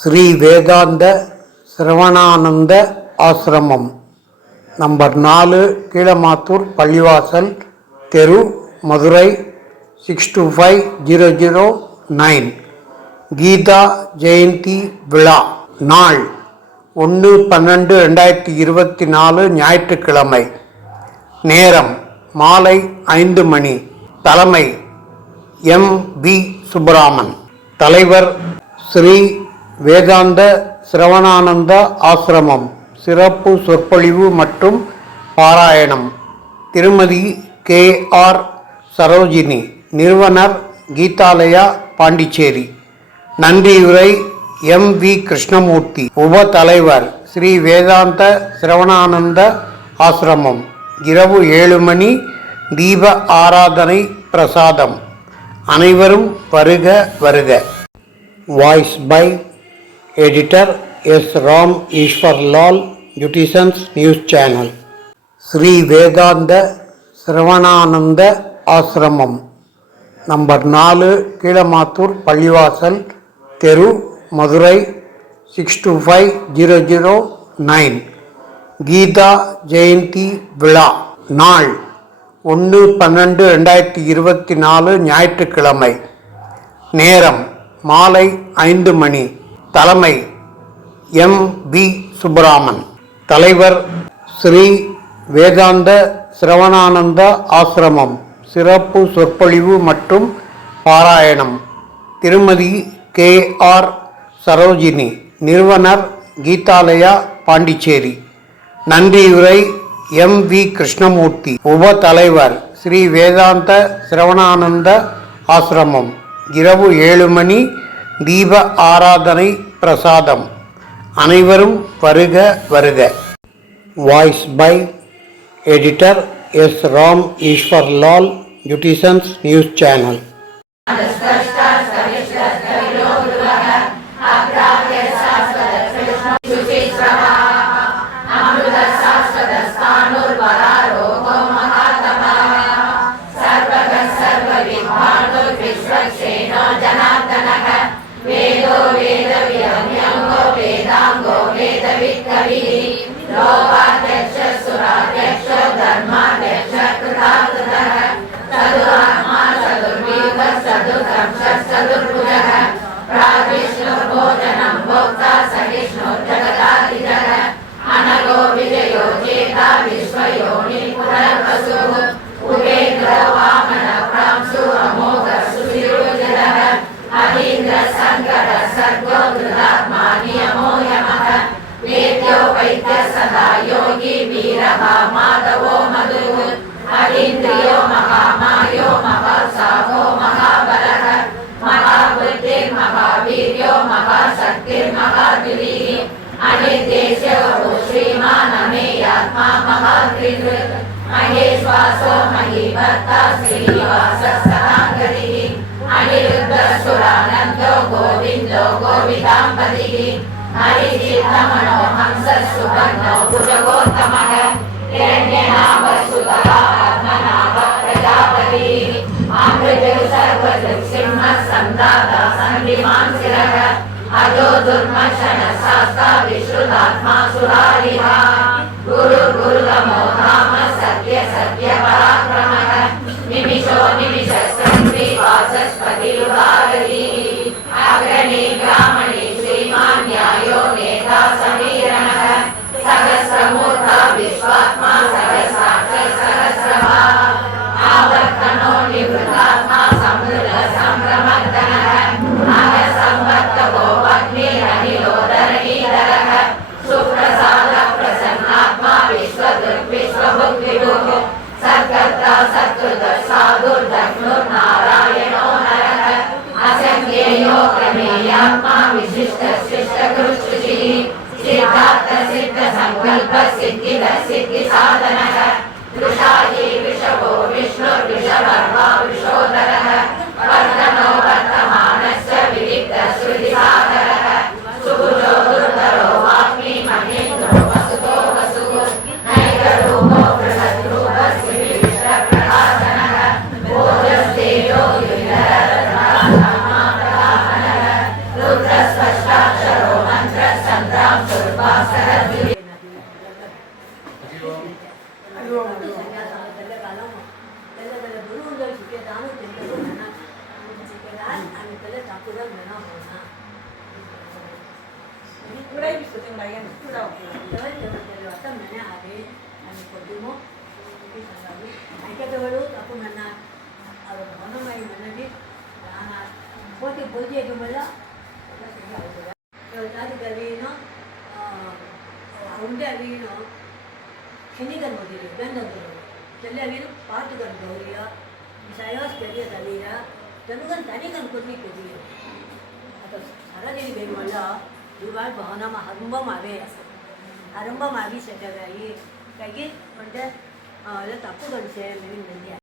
ஸ்ரீ வேதாந்த சிரவணானந்த ஆசிரமம், நம்பர் 4, கீழமாத்தூர், பள்ளிவாசல் தெரு, மதுரை 625009. கீதா ஜெயந்தி விழா. நாள் 1/12/2024, ஞாயிற்றுக்கிழமை. நேரம் மாலை 5 மணி. தலைமை M.V. சுப்பராமன். தலைவர் ஸ்ரீ வேதாந்த சிரவணானந்த ஆசிரமம். சிறப்பு சொற்பொழிவு மற்றும் பாராயணம் திருமதி K.R. சரோஜினி. நிறுவனர் கீதாலயா, பாண்டிச்சேரி. நன்றியுரை M.V. கிருஷ்ணமூர்த்தி. உப தலைவர் ஸ்ரீ வேதாந்த சிரவணானந்த ஆசிரமம். இரவு 7 மணி தீப ஆராதனை பிரசாதம். அனைவரும் வருக வருக. Voice by editor S. Ram Eswar Lal, Youtizens news channel. Shri Vedanta Shravanananda ஆசிரமம், நம்பர் 4, கீழமாத்தூர், பள்ளிவாசல் தெரு, மதுரை 625009. கீதா ஜெயந்தி விழா. நாள் 1/12/2024, ஞாயிற்றுக்கிழமை. நேரம் மாலை 5 மணி. தலைமை M.V. சுப்பராமன். தலைவர் ஸ்ரீ வேதாந்த சிரவணானந்த ஆசிரமம். சிறப்பு சொற்பொழிவு மற்றும் பாராயணம் திருமதி K.R. சரோஜினி. நிறுவனர் கீதாலயா, பாண்டிச்சேரி. நன்றியுரை M.V. கிருஷ்ணமூர்த்தி. உப தலைவர் ஸ்ரீ வேதாந்த சிரவணானந்த ஆசிரமம். இரவு 7 மணி தீப ஆராதனை பிரசாதம். அனைவரும் வருக வருக. Voice by editor S. Ram Eswar Lal, Youtizens news channel. महेश्वासो महीभक्ता श्रीनिवास सदांगति अनिरुद्ध सुरानंदो गोविंदो गोविदांपति हरिचित्तमनो हंस सुवर्णो भुजगोत्तमः हिरण्यनाभ सुतः पद्मनाभ प्रजापति अमृतो सर्वदृक् सिंह संदाता संधिमान् शिरः अजो दुर्मर्शन शास्ता विश्रुतात्मा सुरारिहा गुरु गुरुतमो धाम सत्य सत्य पराक्रमः निमिषो निमिष संग्रीवाचस्पति उदारति अग्रणी ग्रामणि श्रीमान् न्यायो नेता समीरणः सहस्रमूर्धा विश्वात्मा सहस्राक्ष सहस्रभाः आवर्तनो निवृतात्मा समृद्ध संभ्रमर्दनः अहसंवर्तको अग्निरनिलोदरनीधरः सुप्रसाद प्रसन्नात्मा विश्वदृक् विश्वभुक् विभुः सत्कर्ता सत्कृत साधुर्दग्नुर्नारायणो नरः असंज्ञेयो प्रमेयात्मा विशिष्ट शिष्टकृष्टुचिः सिद्धार्थ सिद्ध संकल्प सिद्धिद सिद्धि साधनः वृषायी वृषभो विष्णुर्वृषभर्वा वृषोदरः वर्धनो वर्तमानश्च विविक्त श्रुतिसागरः सुभुजो दुर्धरो वाग्मी महेन्द्रो वसुतो वसुः नैकरूपो बृहद्रूपस्य विविष्टप्रकाशनः ओजस्तेजो युधररत्नः रुद्रस्पष्टाक्षरो 지금 나이가 누구라고 저를 어떤 면에 아비 아니 거두모 이 생각이 아이께서도 자꾸 만나 어느 말이 면이 하나 보지 좀 몰라 나도 가리는 아운데 아비는 kenyakan modeli gandam tu, jadi abiru part kan doria, saya sekali dalira, dan kan tani kan kurni kudi, atau saran ini bermula, dua bahana mah harumba mabe sejagai, kayak gitu, macam, ada tapu kan saya mungkin nanti.